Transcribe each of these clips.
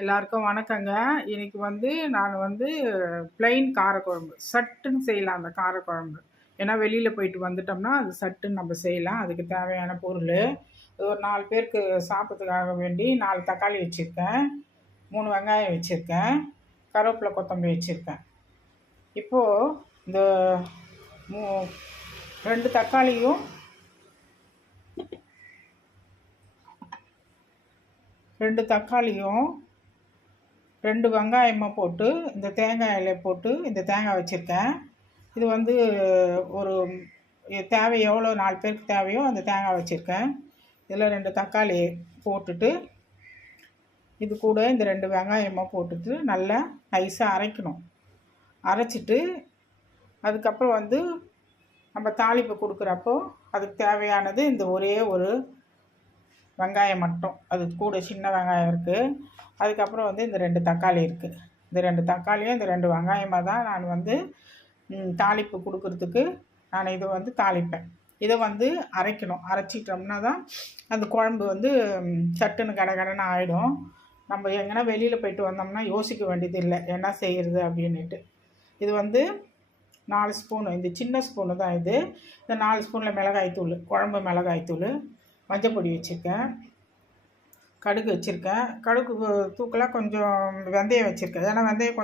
எல்லாருக்கும் வணக்கங்க. இன்னைக்கு நான் பிளெயின் காரக்குழம்பு சட்டுன்னு செய்யலாம் அந்த காரக்குழம்பு. ஏன்னா வெளியில போயிட்டு வந்துட்டோம்னா, அது சட்டுன்னு நம்ம செய்யலாம். அதுக்கு தேவையான பொருள், ஒரு 4 பேருக்கு சாப்பிட்றதுக்காக வேண்டி 4 தக்காளி வச்சுருக்கேன், 3 வெங்காயம் வச்சுருக்கேன், கருவேப்பிலை, கொத்தமல்லி வச்சுருக்கேன். இப்போது இந்த மூ 2 தக்காளியும் 2 தக்காளியும் 2 வெங்காயமாக போட்டு இந்த தேங்காயில் போட்டு இந்த தேங்காய் வச்சுருக்கேன். இது ஒரு தேவை எவ்வளோ 4 பேருக்கு தேவையோ அந்த தேங்காய் வச்சுருக்கேன். இதில் 2 தக்காளி போட்டுட்டு இது கூட இந்த 2 வெங்காயமாக போட்டுட்டு நல்லா நைஸாக அரைக்கணும். அரைச்சிட்டு அதுக்கப்புறம் நம்ம தாளிப்பு கொடுக்குறப்போ அதுக்கு தேவையானது இந்த ஒரே ஒரு வெங்காயம் மட்டும், அது கூட சின்ன வெங்காயம் இருக்குது. அதுக்கப்புறம் இந்த 2 தக்காளி இருக்குது. இந்த 2 தக்காளியும் இந்த 2 வெங்காயமாக தான் நான் தாளிப்பு கொடுக்கறதுக்கு நான் இதை தாளிப்பேன். இதை அரைக்கணும். அரைச்சிட்டோம்னா தான் அந்த குழம்பு சட்டுன்னு கடகடன்னு ஆகிடும். நம்ம எங்கன்னா வெளியில் போயிட்டு வந்தோம்னா யோசிக்க வேண்டியது இல்லை என்ன செய்கிறது அப்படின்ட்டு. இது 4 ஸ்பூனு, இந்த சின்ன ஸ்பூனு தான் இது. இந்த 4 ஸ்பூனில் மிளகாய்த்தூள், குழம்பு மிளகாய்த்தூள், மஞ்சப்பொடி வச்சுருக்கேன், கடுகு வச்சுருக்கேன், கடுகு தூக்கலாக கொஞ்சம் வெந்தயம் வச்சுருக்கேன். ஏன்னா வெந்தயம்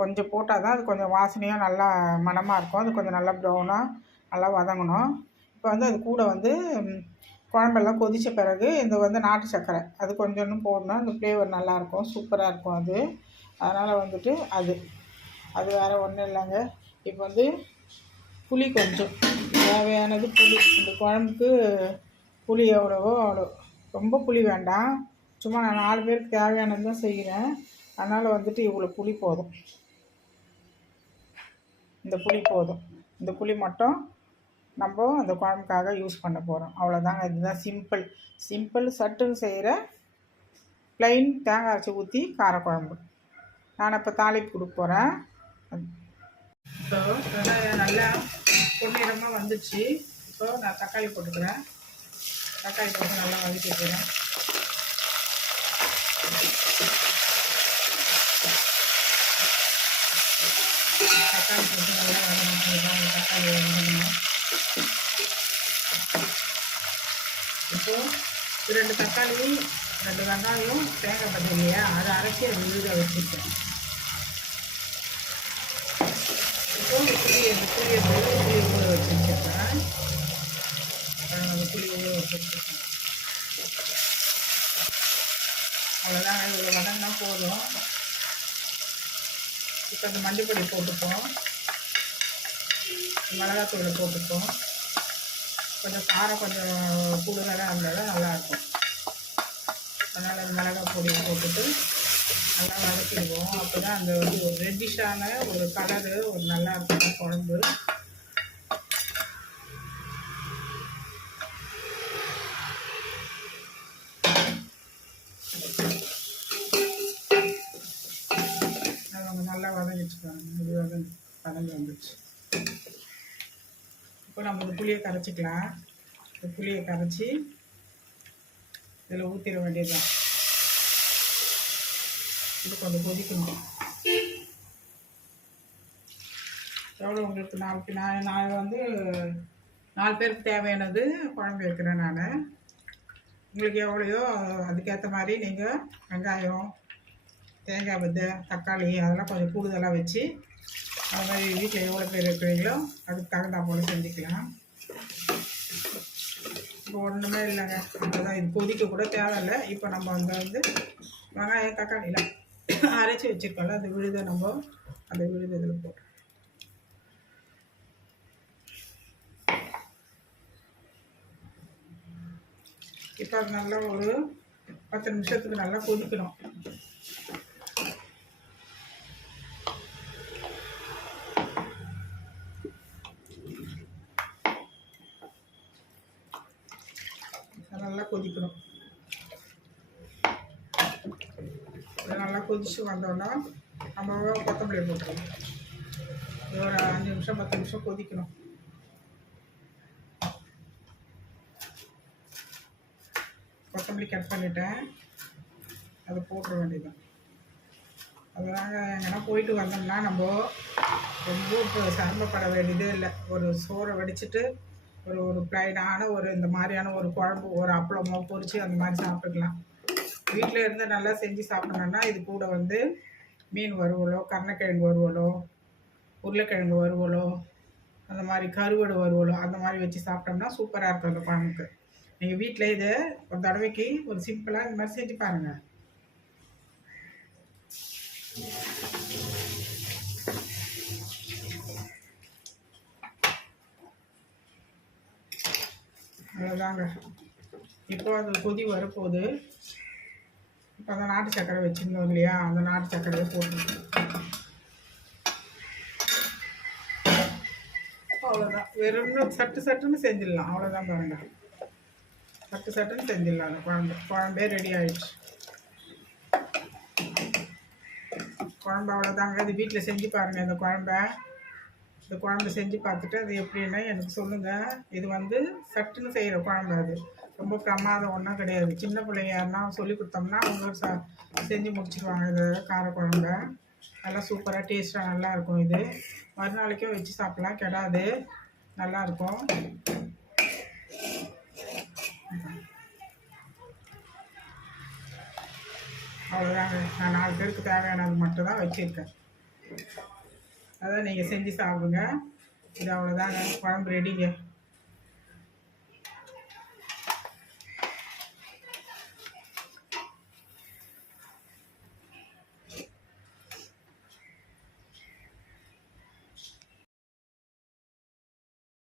கொஞ்சம் போட்டால் தான் அது கொஞ்சம் வாசனையாக நல்லா மணமாக இருக்கும். அது கொஞ்சம் நல்லா ப்ரௌனாக நல்லா வதங்கணும். இப்போ அது கூட குழம்பெல்லாம் கொதித்த பிறகு இந்த நாட்டு சர்க்கரை அது கொஞ்சோன்னு போடணும். அந்த ஃப்ளேவர் நல்லாயிருக்கும், சூப்பராக இருக்கும் அது. அதனால் அது வேறு ஒன்றும் இல்லைங்க. இப்போ புளி கொஞ்சம் தேவையானது புளி. இந்த குழம்புக்கு புளி எவ்வளவோ அவ்வளோ, ரொம்ப புளி வேண்டாம். சும்மா நான் 4 பேருக்கு தேவையானது தான் செய்கிறேன். அதனால் இவ்வளோ புளி போதும். இந்த புளி போதும். இந்த புளி மட்டும் நம்ம அந்த குழம்புக்காக யூஸ் பண்ண போகிறோம். அவ்வளோதாங்க. இதுதான் சிம்பிள் சட்டுன்னு செய்கிற ப்ளைன் தேங்காய் அரைச்சி ஊற்றி காரக்குழம்பு. நான் இப்போ தாளிப்பு கொடுக்க போகிறேன். இப்போ வெங்காயம் நல்லா பொன்னிறமாக வந்துடுச்சு. இப்போ நான் தக்காளி போட்டுக்கிறேன். தக்காளி போட்டு நல்லா வதக்கிக்கிறேன். தக்காளி போட்டு நல்லா வதக்கிக்கிறேன். தக்காளி வதக்கணும். இப்போது 2 தக்காளி 2 வெங்காயம் தேங்காய் பச்சை இல்லையா, அதை அரைச்சி அது விழுத வச்சுருக்கேன். இப்போது புளியை ஊற வச்சுருக்கேன். புளி ஊற வச்சுருக்கேன். அவ்வளோதான். இவ்வளோ வதங்கினா போதும். இப்போ அந்த மல்லிப்பொடி போட்டுப்போம், மிளகாத்தூளை போட்டுப்போம். கொஞ்சம் காரம் கொஞ்சம் கூடுதலாக இருந்தால் தான் நல்லாயிருக்கும். அதனால் அந்த மிளகாய் பொடியை போட்டுட்டு நல்லா வதக்கிடுவோம். அப்போ தான் அந்த ஒரு ரெட்டிஷான ஒரு கலரு ஒரு நல்லா இருக்கும் குழம்பு. அவங்க நல்லா வதங்கிச்சுக்காங்க. இது வதங்கி வந்துடுச்சு. இப்போ நம்ம இந்த புளியை கரைச்சிக்கலாம். இந்த புளியை கரைச்சி இதில் ஊற்றிட வேண்டியதுதான். இது கொஞ்சம் கொதிக்கணும். எவ்வளோ உங்களுக்கு நாளைக்கு நான் 4 பேருக்கு தேவையானது குழம்பு வைக்கிறேன் நான். உங்களுக்கு எவ்வளையோ அதுக்கேற்ற மாதிரி நீங்கள் வெங்காயம், தேங்காய் விதை, தக்காளி அதெல்லாம் கொஞ்சம் கூடுதலாக வச்சு அது மாதிரி வீட்டில் எவ்வளோ பேர் இருக்கிறீங்களோ அதுக்கு தகுந்தா போல் செஞ்சுக்கலாம். இப்போ ஒன்றுமே இல்லைங்க. அதுதான் இது கொதிக்க கூட தேவையில்லை. இப்போ நம்ம வெங்காயம் தக்காளிலாம் அரைச்சி வச்சுருக்கோம்ல, அந்த விழுதை அந்த விழுதை இதில் போட்டு இப்போ அது நல்லா ஒரு 10 நிமிஷத்துக்கு நல்லா கொதிக்கணும். நல்லா கொதிக்கணும். நல்லா கொதிச்சு வந்தோன்னா நம்ம கொத்தமல்லி போட்டுருவோம். ஒரு 5 நிமிஷம் 10 நிமிஷம் கொதிக்கணும். கொத்தமல்லி கட் பண்ணிட்டேன். அதை போட்டுற வேண்டியதுதான். அதனால எங்கன்னா போயிட்டு வந்தோம்னா நம்ம ரொம்ப இப்போ சிரமப்பட வேண்டியதே இல்லை. ஒரு சோறை வடிச்சிட்டு ஒரு ப்ளைனான இந்த மாதிரியான ஒரு குழம்பு, ஒரு அப்பளமோ பொரிச்சு அந்த மாதிரி சாப்பிட்டுக்கலாம். வீட்டில் இருந்து நல்லா செஞ்சு சாப்பிட்ணுன்னா இது கூட மீன் வறுவலோ, கருணக்கிழங்கு வறுவலோ, உருளைக்கிழங்கு வறுவலோ, அந்த மாதிரி கருவாடு வறுவலோ அந்த மாதிரி வச்சு சாப்பிட்டோம்னா சூப்பராக இருக்கும் அந்த குழம்புக்கு. நீங்கள் வீட்டில் இதை ஒரு தடவைக்கு ஒரு சிம்பிளாக இந்த மாதிரி செஞ்சு பாருங்கள். அவ்வளோதாங்க. இப்போ அந்த கொதி வரப்போகுது. இப்போ அந்த நாட்டு சர்க்கரை வச்சுருந்தோம் இல்லையா, அந்த நாட்டு சர்க்கரையை போட்டுருக்கோம். அவ்வளோதான். வெறும் சட்டுன்னு செஞ்சிடலாம். அவ்வளோதான் பாருங்கள். சட்டுன்னு செஞ்சிடலாம். அந்த குழம்பே ரெடி ஆகிடுச்சு. குழம்பு அவ்வளோதாங்க. இது வீட்டில் செஞ்சு பாருங்கள். இந்த குழம்பு செஞ்சு பார்த்துட்டு அது எப்படின்னா எனக்கு சொல்லுங்கள். இது சட்டுன்னு செய்கிற குழம்பு. அது ரொம்ப பிரமாதம் ஒன்றும் கிடையாது. சின்ன பிள்ளைங்க யாருன்னா சொல்லி கொடுத்தோம்னா அவங்க செஞ்சு முடிச்சுடுவாங்க. இது காரக்குழம்பு நல்லா சூப்பராக டேஸ்ட்டாக நல்லாயிருக்கும். இது மறுநாளைக்கும் வச்சு சாப்பிட்லாம், கெடாது, நல்லாயிருக்கும். அவ்வளோதாங்க. நான் 4 பேருக்கு தேவையானது மட்டும் தான் வச்சுருக்கேன். அதான் நீங்கள் செஞ்சு சாப்பிடுங்க. இது அவ்வளோதாங்க. குழம்பு ரெடிங்க.